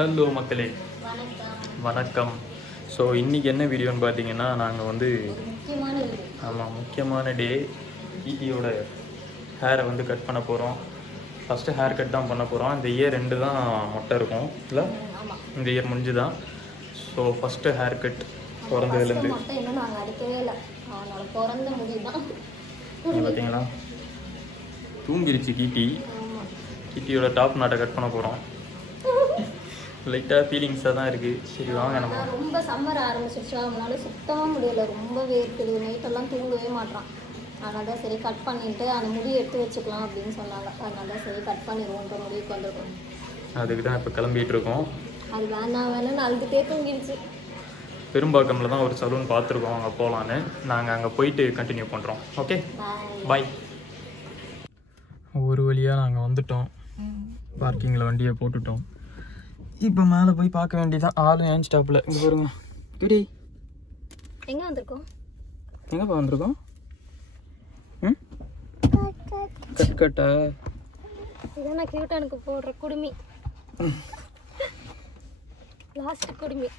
Hello மக்களே, வணக்கம். So இன்றைக்கி என்ன வீடியோன்னு பார்த்தீங்கன்னா, நாங்கள் வந்து முக்கியமான டே ஈட்டியோட ஹேரை வந்து கட் பண்ண போகிறோம். ஃபஸ்ட்டு ஹேர் கட் தான் பண்ண போகிறோம். இந்த இயர் 2 தான் மொட்டை இருக்கும் இல்லை, இந்த இயர் முடிஞ்சு தான். ஸோ ஃபஸ்ட்டு ஹேர் கட் பிறந்ததுலேருந்து பார்த்தீங்களா தூங்கிருச்சு கீட்டியோட டாப் நாட்டை கட் பண்ண போகிறோம். லைட்டாக ஃபீலிங்ஸாக தான் இருக்குது. சரி வாங்க, நம்ம ரொம்ப சம்மர் ஆரம்பிச்சிருச்சு, அவனால சுத்தமாக முடியல, ரொம்ப வேர்க்குது, நைட்டெல்லாம் தூங்கவே மாட்டான். அதனால தான் சரி கட் பண்ணிவிட்டு அந்த முடியை எடுத்து வச்சுக்கலாம் அப்படின்னு சொன்னாங்க. அதனால தான் சரி கட் பண்ணிடுவோன்ற முடிவுக்கு வந்துருக்கோம். அதுக்கு தான் இப்போ கிளம்பிகிட்டு இருக்கோம். அது வேணாம் அழுதுகிட்டே தூங்கிடுச்சு. பெரும்பாக்கமில் தான் ஒரு சலூன் பார்த்துருக்கோம், அங்கே போகலான்னு. நாங்கள் அங்கே போயிட்டு கண்டினியூ பண்ணுறோம். ஓகே, பாய். ஒரு வழியாக நாங்கள் வந்துட்டோம். பார்க்கிங்கில் வண்டியை போட்டுட்டோம். இப்போ மேலே போய் பார்க்க வேண்டியதான். ஆளும் ஏன் ஸ்டாப்பில் இங்கே பாருங்க. கிடி எங்கே வந்திருக்கோம்? எங்கேப்பா வந்திருக்கோம்? கட்டா இதான் நான் கியூட்டாக எனக்கு போடுற குடுமி, லாஸ்ட் குடுமி.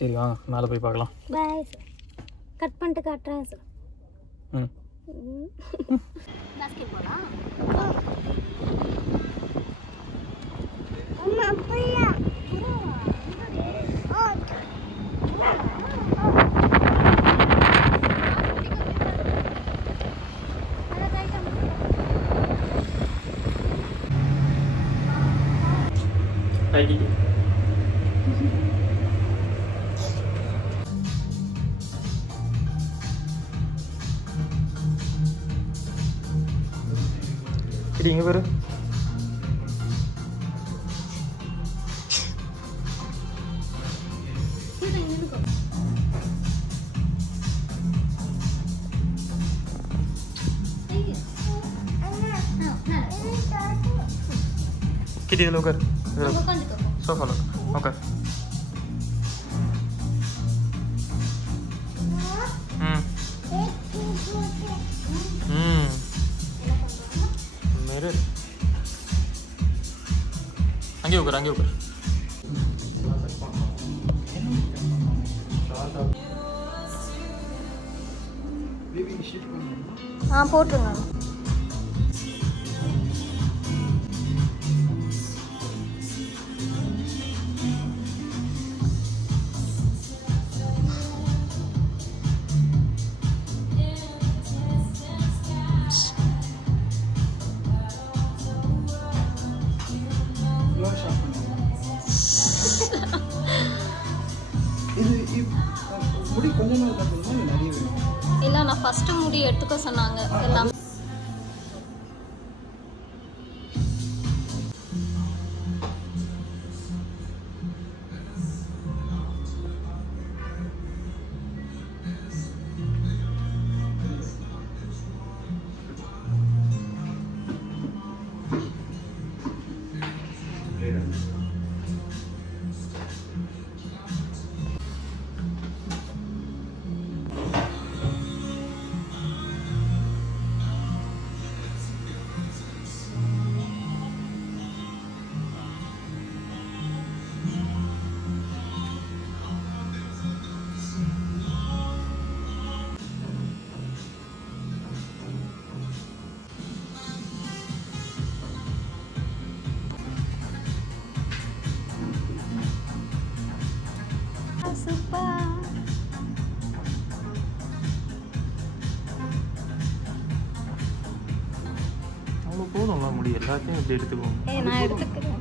சரி வாங்க மேலே போய் பார்க்கலாம். பாய் சார், கட் பண்ணிட்டு காட்டுறேன் சார். பாஸ்கெட் பாலா? இங்கே பாரு. किती लवकर सोफा लो. ओके. मेरे अंगे ऊपर हाँ போட்டுருங்க. இல்லை, நான் ஃபஸ்ட்டு முடி எடுத்துக்க சொன்னாங்க எல்லாம். அவ்வளோ போதும்ல முடி எல்லாத்தையும் இப்படி எடுத்துக்குவோம். நான் எடுத்துக்கிறேன்,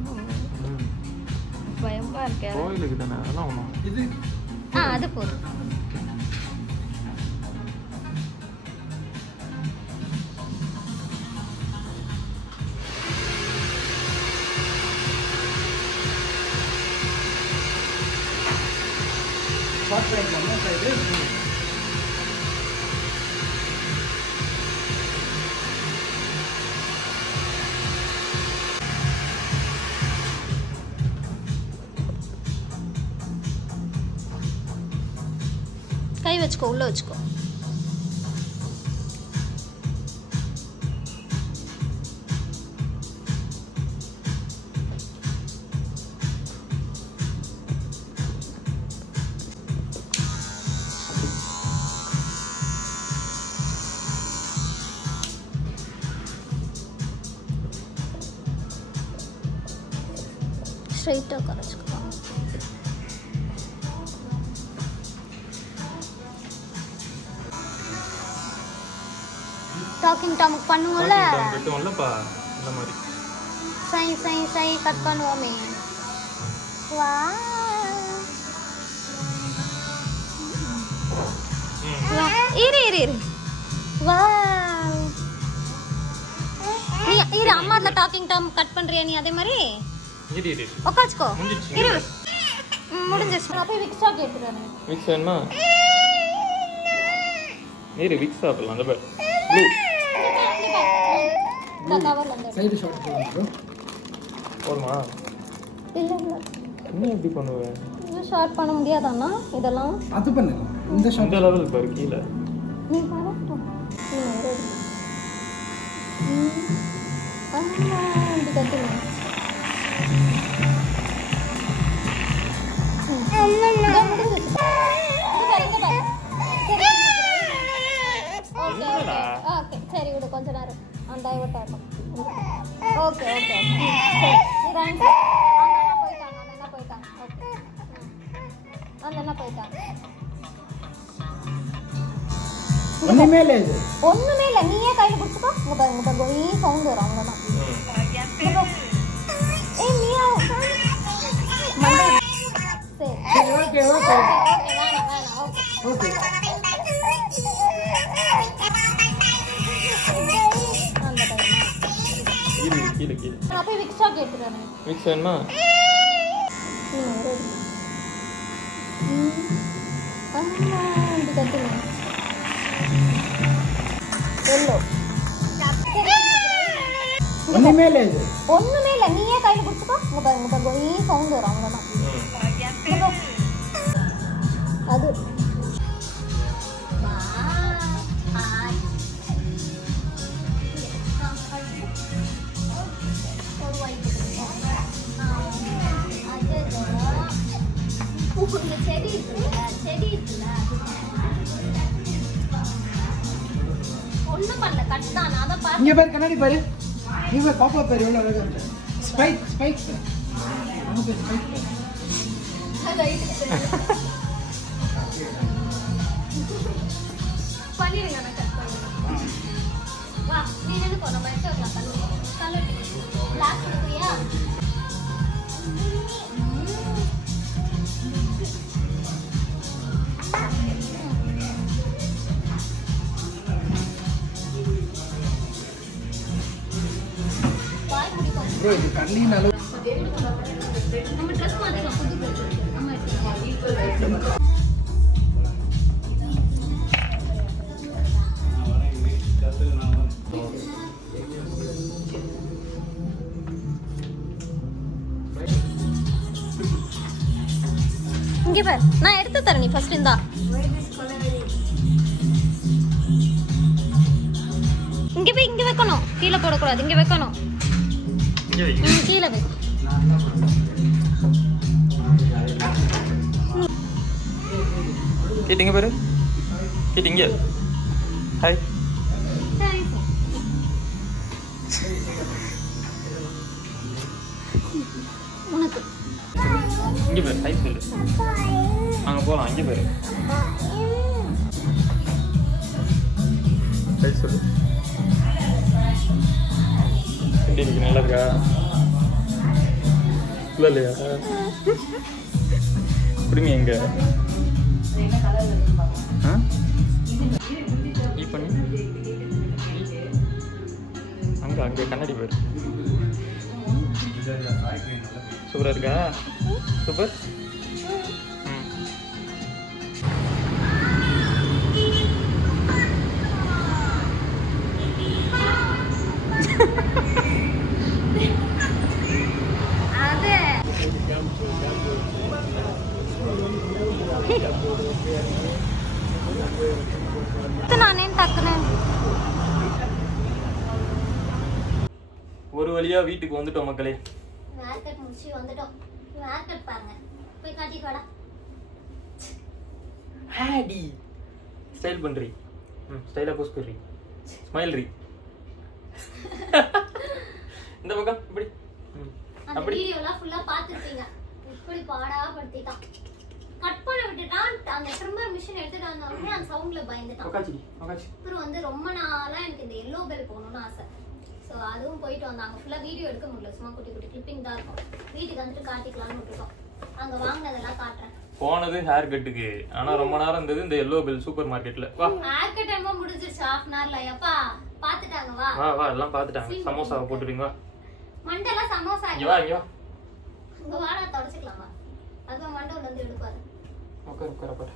பயமாக இருக்கேன். கோயிலுக்கு தானே, அதெல்லாம் ஒன்றும் இது. அது போதும். கை வச்சுக்கோ, உள்ள வச்சுக்கோ. ஸ்ட்ரைட்டாக கரைச்சிக்கலாம். டாக்கிங் டாம் பண்ணுவோம்ல, இந்த மாதிரி சை சை சை கட் பண்ணுவோமே. வா இரு இரு இரு. வா நீ இரு, அம்மா அதில் டாக்கிங் டாம் கட் பண்ணுறியா நீ? அதே மாதிரி உட்காச்சுக்கோ. இரு முடிஞ்சிச்சு. நான் போய் விக்ஸ் சாப்பிட்டு எடுத்துறேன். விக்ஸ் வேணுமா? இரு விக்ஸ் சாப்பிடலாம். அந்த பேர் ப்ளூ இந்த கவர்ல அந்த சைடு ஷாட் போடுங்க. போடுமா? இல்ல இல்ல என்ன எப்படி பண்ணுவேன்? இது ஷார்ட் பண்ண முடியாதாண்ணா இதெல்லாம்? அது பண்ணுங்க. இந்த ஷாட் இந்த லெவல் பாரு கீழ. நீ பாரு. இது கட்டுங்க. சரி விடு கொஞ்ச நேரம் டைவர்ட் ஆகும். ஓகே ஓகே போயிட்டாங்க. ஓகே அந்த போயிட்டாங்க. ஒண்ணுமே இல்ல, இது ஒண்ணுமே இல்ல. நீயே கையில பிடிச்சுக்கோ. இங்க பாருங்க நீ சவுண்ட் வரும் அவ்வளவுதான். ஏய் மியா மண்டே. சரி ஓகே ஓகே வேணாம் ஓகே ஓகே. அந்த டைம் கீழ கீழ. நான் போய் விக்ஸ் சாப்பிட்டு எடுத்துறேன். விக்ஸ் வேணுமா? இது கட்டுங்க. எல்லோ ஒண்ணுமே இல்ல, இது ஒண்ணுமே இல்ல. நீயே கையில பிடிச்சுக்கோ. இங்க பாருங்க நீ சவுண்ட் வரும் அவ்வளவுதான். அது இங்க பாரு, கண்ணாடி பாரு. இங்க பாப்பா பாரு எவ்வளவு அழகா இருக்கு. ஸ்பைக் ஸ்பைக் அங்க பாரு ஸ்பைக் பாரு. பண்ணிருங்க நான் கட் பண்ணுறேன். வா நீ நினைக்கோ நம்ம எடுத்துக்கலாம். கலர் கிளாஸ் கொடுக்குறியா? ப்ரோ இது கண்ணின் அளவு. நம்ம ட்ரெஸ் மாத்திக்கலாம். புது ட்ரெஸ் நம்ம எடுத்துக்கலாம். இங்க பாரு நான் எடுத்து தரேன். நீ ஃபர்ஸ்ட் இந்தா. இங்க போய் இங்க வைக்கணும். கீழே போடக்கூடாது. இங்க வைக்கணும். கீழே வை. கேட்டிங்க பாரு. கேட்டிங்க. ஹாய். உனக்கு இங்க பாரு. ஹாய் சொல்லு. அங்க போலாம். இங்க பாரு. ஹாய் சொல்லு. எப்படி இருக்கு? நல்லா இருக்கா? இல்லையா? குடுமி எங்க? பண்ணி அங்க அங்க கண்ணாடி பாரு. சூப்பரா இருக்கா? சூப்பர். ஒரு வழியா வீட்டுக்கு வந்துட்டோம் மக்களே. மார்க்கெட் முடிச்சு வந்துட்டோம். மார்க்கெட் பாருங்க. போய் காட்டிட்டு வாடா. ஹாடி ஸ்டைல் பண்றீ. ஸ்டைலா போஸ் கர்றீ. ஸ்மைல் ரீ. இந்த பக்கம் இப்படி. அந்த வீடியோலாம் ஃபுல்லா பார்த்துருப்பீங்க. இப்படி பாடா படுத்திட்டான். கட் பண்ண விட்டுட்டான். அந்த ட்ரிம்மர் மிஷின் எடுத்துட்டு வந்த உடனே அந்த சவுண்ட்ல பயந்துட்டான். அப்புறம் வந்து ரொம்ப நாளா எனக்கு இந்த எல்லோ பெல் போகணும்னு ஆசை. ஸோ அதுவும் போயிட்டு வந்தாங்க. ஃபுல்லாக வீடியோ எடுக்க முடியல, சும்மா குட்டி குட்டி கிளிப்பிங் தான் இருக்கும். வீட்டுக்கு வந்துட்டு காட்டிக்கலாம்னு விட்டுட்டோம். அங்கே வாங்கினதெல்லாம் காட்டுறேன். போனது ஹேர் கட்டுக்கு, ஆனா ரொம்ப நேரம் இருந்தது இந்த எல்லோ பெல் சூப்பர் மார்க்கெட்ல. வா ஹேர் கட் டைம் முடிஞ்சிருச்சு. ½ hour ல எப்பா பாத்துட்டாங்க. வா வா வா எல்லாம் பாத்துட்டாங்க. சமோசாவை போட்டுறீங்க. மண்டெல்லாம் சமோசா இங்க வா இங்க வா. இங்க வாடா தொடச்சிக்கலாமா? அதுவும் மண்டை வந்து எடுப்பாரு. உட்கார போட்டு.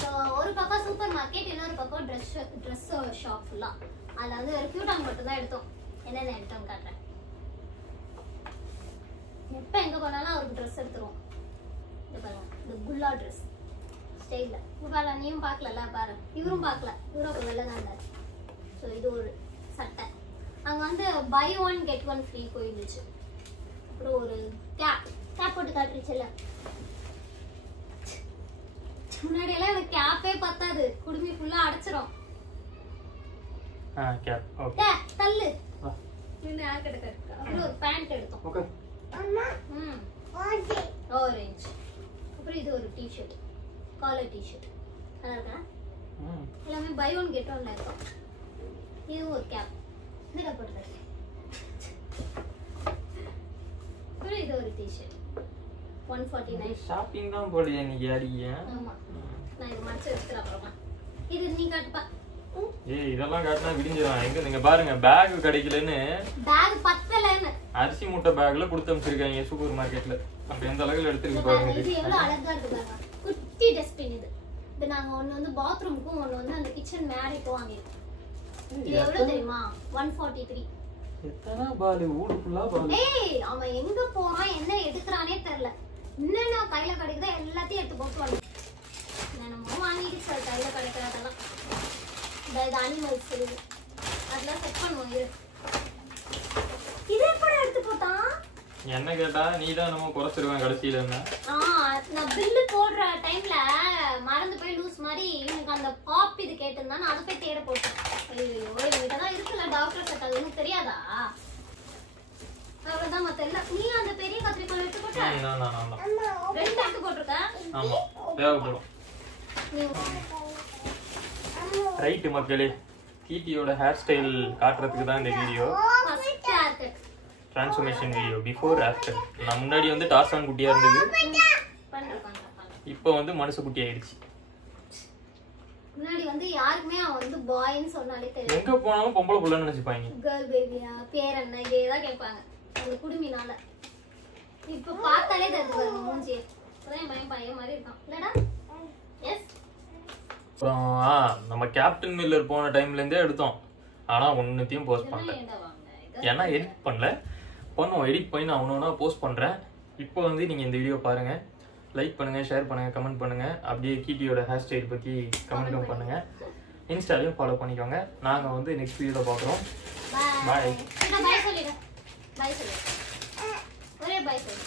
ஸோ ஒரு பக்கம் சூப்பர் மார்க்கெட், இன்னொரு பக்கம் ட்ரெஸ் ஷாப் ஃபுல்லா. அதில் வந்து ஒரு கியூட்டாங் மட்டும் தான் எடுத்தோம். என்னென்ன எடுத்தோம்னு காட்டுறேன். எப்போ எங்கே போனாலும் அவருக்கு ட்ரெஸ் எடுத்துருவோம். இது பாருங்க, இந்த குல்லா ட்ரெஸ் ஸ்டைலில். இவ்வாறு நீயும் பார்க்கல பாரு, இவரும் பார்க்கல, இவரும் அப்போ வெளில தான் இருந்தார். ஸோ இது ஒரு சட்டை. அங்கே வந்து buy 1 get 1 ஃப்ரீ போயிருந்துச்சு. அப்புறம் ஒரு கேப் போட்டு காட்டுருச்சுல்ல. முன்னாடியெல்லாம் எனக்கு கேப்பே பத்தாது, குடுமி ஃபுல்லா அடைச்சிரும். கேப் ஓகே தள்ளு இந்த ஹேர் கட் கரெக்ட். அப்புறம் ஒரு பேண்ட் எடுத்தோம். Okay orange. அப்புறம் இது ஒரு டி-ஷர்ட், காலர் டி-ஷர்ட். நல்லா இருக்கா? எல்லாமே buy 1 get 1 இருக்கும். இது ஒரு கேப். இந்த கேப் போட்டுருக்கேன். அப்புறம் இது ஒரு டி-ஷர்ட் 149. ஷாப்பிங் தான் போடுறியா நீ யாரியா? ஆமா, நான் இது மடிச்சு எடுத்துறேன். அப்புறமா இது நீ காட்டுப்பா. ஏய் இதெல்லாம் காட்டினா விடிஞ்சிரும். எங்க நீங்க பாருங்க, பேக் கிடைக்கலன்னு பேக் பத்தலன்னு அரிசி மூட்டை பேக்ல கொடுத்து அனுப்பிச்சிருக்காங்க சூப்பர் மார்க்கெட்ல. அப்ப எந்த அளவுக்கு எடுத்துருக்கு பாருங்க. இது எவ்வளவு அழகா இருக்கு பாருங்க. குட்டி டஸ்ட்பின் இது. இது நாங்க ஒன்னு வந்து பாத்ரூமுக்கும் ஒன்னு வந்து அந்த கிச்சன் மேடைக்கும் வாங்கிருக்கோம். இது எவ்வளவு தெரியுமா? 143. எத்தனை பாலு ஊடு ஃபுல்லா பாலு. ஏய் அவன் எங்க போறான் என்ன எடுக்கறானே தெரியல. என்னென்ன கையில கிடைக்குதோ எல்லாத்தையும் எடுத்து போட்டு வந்து என்னமோ வாங்கிட்டு சார் கையில கிடைக்கிறதெல்லாம். இந்த அனிமல்ஸ் இருக்கு, அதெல்லாம் செட் பண்ணுவோம். இது எப்படி எடுத்து போட்டான்? என்ன கேட்டா நீ தான் நம்ம குறைச்சிருவேன் கடைசியில. என்ன நான் பில்லு போடுற டைம்ல மறந்து போய் லூஸ் மாதிரி எனக்கு அந்த காப்பி இது கேட்டிருந்தா நான் அதை போய் தேட போட்டேன். ஐயோ என்கிட்ட தான் இருக்குல்ல டாக்டர் செட், அது எனக்கு தெரியாதா? அவ்வளவுதான். மத்த எல்லாம் நீ அந்த பெரிய கத்திரிக்கோல் எடுத்து போட்ட. ரெண்டு எடுத்து போட்டிருக்க. ஆமா தேவைப்படும். ரைட்டு மக்களே, கீட்டியோட ஹேர் ஸ்டைல் காட்டுறதுக்கு தான் இந்த video. Transformation video, before after. நான் முன்னாடி வந்து டார்சான் குட்டியா இருந்தது, இப்போ வந்து மனுஷ குட்டி ஆயிடுச்சு. முன்னாடி வந்து யாருமே அவன் வந்து பாய்ன்னு சொன்னாலே தெரியும். எங்க போனாலும் பொம்பளை புள்ளன்னு நினைச்சுப்பாங்க. கேர்ள் பேபியா பேர் என்ன இதேதான் கேட்பாங்க அந்த குடுமினால. இப்ப பார்த்தாலே தெரிஞ்சு மூஞ்சி பையன் மாதிரி இருக்கான் இல்லடா? எஸ். அப்புறம் நம்ம கேப்டன் மில்லர் போன டைம்ல இருந்தே எடுத்தோம், ஆனா ஒன்னுத்தையும் போஸ்ட் பண்ணல. ஏன்னா எடிட் பண்ணல, பண்ணுவோம். எடிட் பண்ணி நான் ஒன்று போஸ்ட் பண்றேன். இப்போ வந்து நீங்க இந்த வீடியோ பாருங்க, லைக் பண்ணுங்க, ஷேர் பண்ணுங்க, கமெண்ட் பண்ணுங்க. அப்படியே கீட்டியோட ஹேர் ஸ்டைல் பத்தி கமெண்ட்டும் பண்ணுங்க. இன்ஸ்டாலையும் ஃபாலோ பண்ணிக்கோங்க. நாங்க வந்து நெக்ஸ்ட் வீடியோல பாக்குறோம். பாய். பாய் சொல்லிடு. பாய் சொல்லு. ஒரே பாய் சொல்லு.